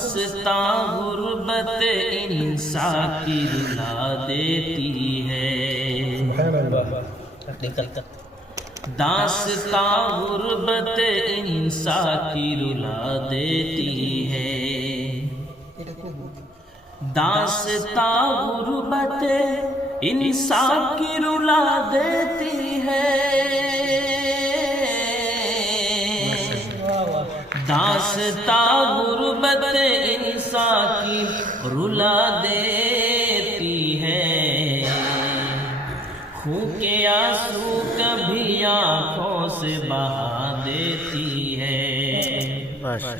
ستا غربت انسان کی رلا دیتی ہے، داستاں غربت انسان کی رلا دیتی ہے، داستاں غربت انسان کی رلا دیتی ہے، داستاں غربت انسان کی رلا دیتی ہے، خون کے آنسو کبھی آنکھوں سے بہا دیتی ہے،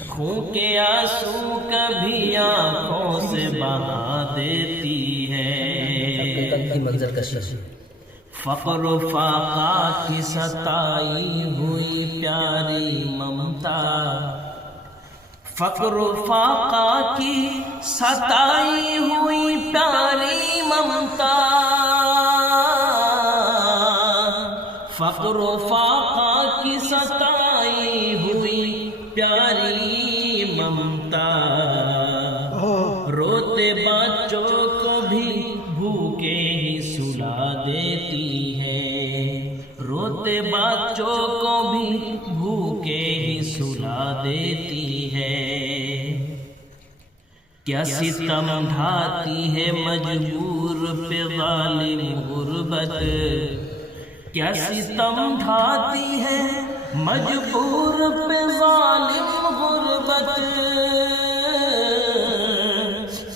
خون کے آنسو کبھی آنکھوں سے بہا دیتی ہے، فقر و فاقہ کی ستائی ہوئی پیاری ممتا، فقر و فاقہ کی ستائی ہوئی پیاری ممتا، فقر و فاقہ کی ستائی ہوئی پیاری ممتا، روتے بچوں کو بھی بھوکے ہی سلا دیتی ہے، روتے بچوں کو بھی بھوکے ہی سلا دیتی ہے، کیا ستم ڈھاتی ہے مجبور پہ ظالم غربت، کیا ستم ڈھاتی ہے مجبور پہ ظالم غربت،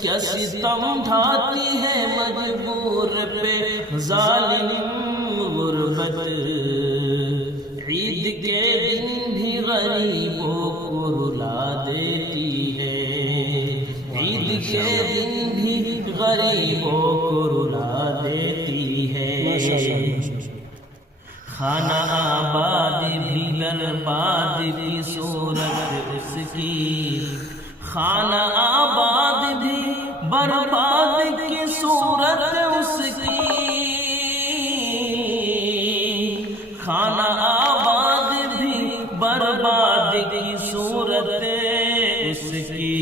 کیا ستم ڈھاتی ہے مجبور پہ ظالم غربت، عید کے دن بھی غریبوں کو رلا دیتی ہے، عید کے دن بھی غریبوں کو رلا دیتی ہے، خانہ آباد بھی برباد کی صورت اس کی، خانہ آباد بھی برباد کی صورت اس کی، خانہ آباد بھی برباد کی صورت اس کی،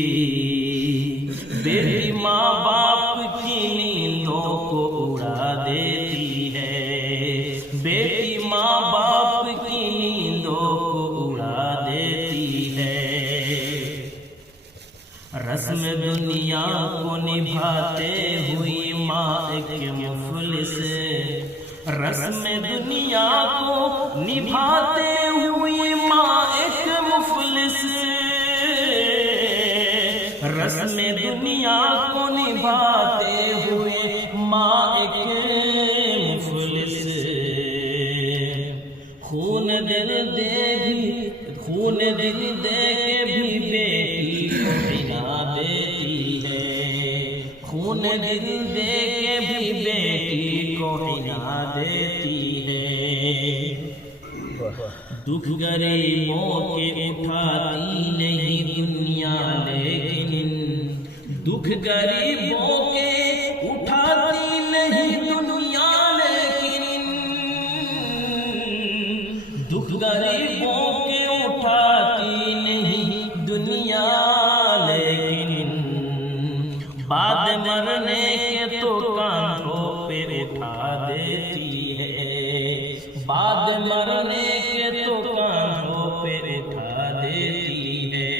بیٹی ماں باپ کی نیندوں کو اڑا دیتی ہے، بیٹی ماں باپ کی نیندوں کو اڑا دیتی ہے، رسم دنیا کو نبھاتے ہوئی ماں ایک مفلس، رسم دنیا کو نبھاتے ہوئی ماں ایک مفلس، رسم دنیا کو نبھاتے ہوئے ماں ایک مفلس، خون دل دے کے بھی بیٹی کو بنا دیتی ہے، خون دل دے کے بھی بیٹی کو بنا دیتی ہے، دکھ غریبوں کے اٹھاتی نہیں دنیا لیکن، دکھ غریبوں کے اٹھاتی نہیں دنیا لیکن، دکھ غریبوں کے اٹھاتی نہیں دنیا لیکن، بعد مرنے کے تو کاندھوں پہ اٹھا دیتی ہے، بعد مرنے کے تو کاندھوں پہ اٹھا دیتی ہے،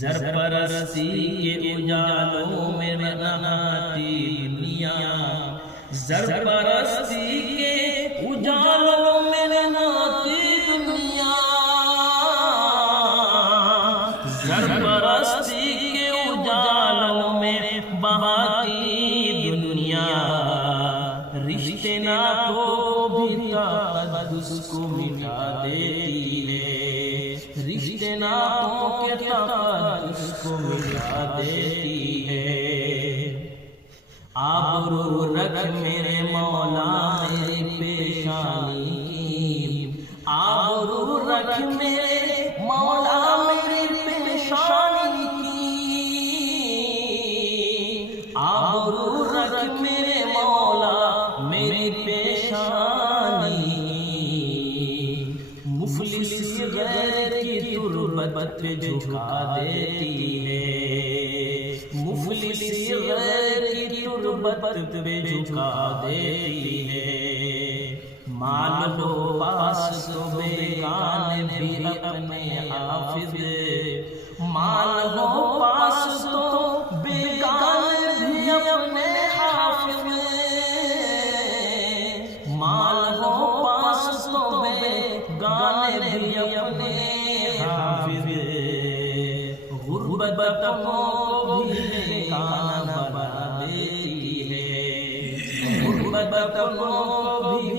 زرپرستی کے اجالوں میں نہاتی دنیا، زرپرستی کے اجالوں میں نہاتی دنیا، زرپرستی کے اجالوں میں بہاتی دنیا، رشتے ناتوں بھی تقدس کو مٹا دیتی ہے، رشتے ناتوں کے تقدس کو مٹا دیتی ہے، آبرو رکھ میرے مولا میری پیشانی کی، آبرو رکھ میرے مولا میری پیشانی کی، آبرو رکھ میرے مولا میری پیشانی، مفلس غیر کی تربت جھکا دیتی ہے، پہ جھکا دیتی ہے، مال ہو پاس تو بیگانے بھی اپنے حافظ، مال ہو پاس تو بیگانے بھی اپنے حافظ، مال ہو پاس تو بیگانے بھی اپنے حافظ، غربت کو بھی بیگانہ بنا دیتی ہے، غربت کو بھی